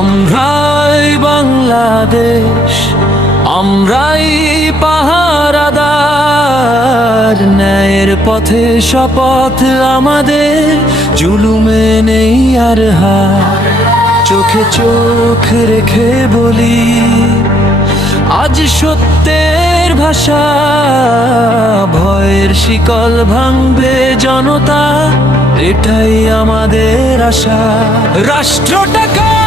আমরা আমরাই বাংলাদেশ, আমরাই পাহারাদার। ন্যায়ের পথে শপথ আমাদের, জুলুমে নেই আর হার। চোখে চোখ রেখে বলি, আজ সত্যের ভাষা, ভয়ের শিকল ভাঙবে জনতা, এটাই আমাদের আশা। রাষ্ট্রটাকা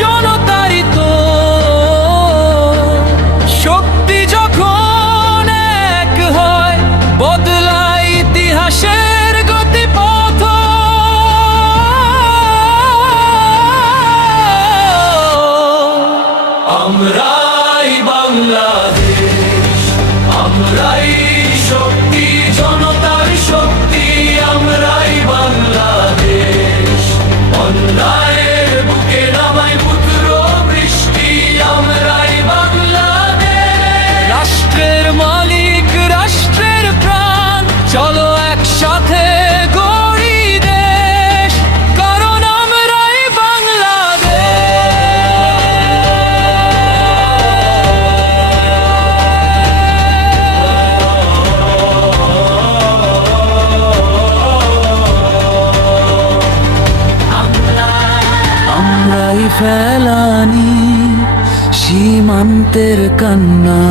জনতারই তো শক্তি যখন এক হয় বদলায় ইতিহাসের গতিপথ। আমরাই বাংলাদেশ আমরাই শক্তি জনতার ফেলানি সীমান্তের কন্যা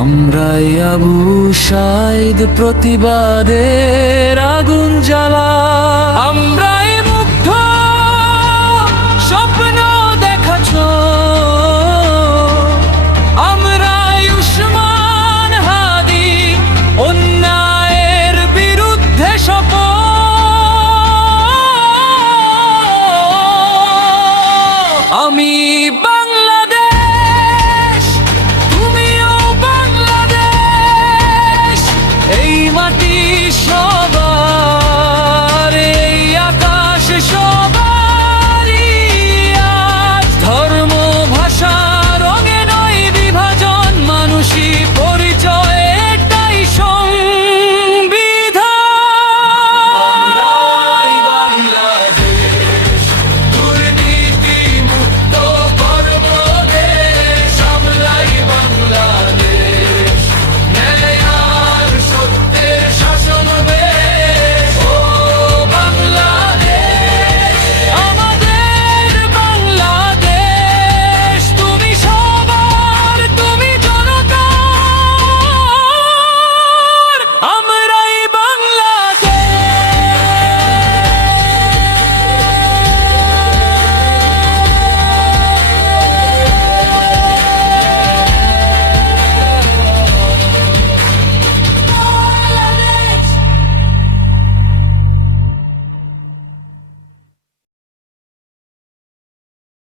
আমরা আবু সাইদ প্রতিবাদের আগুন জ্বালা। আমরা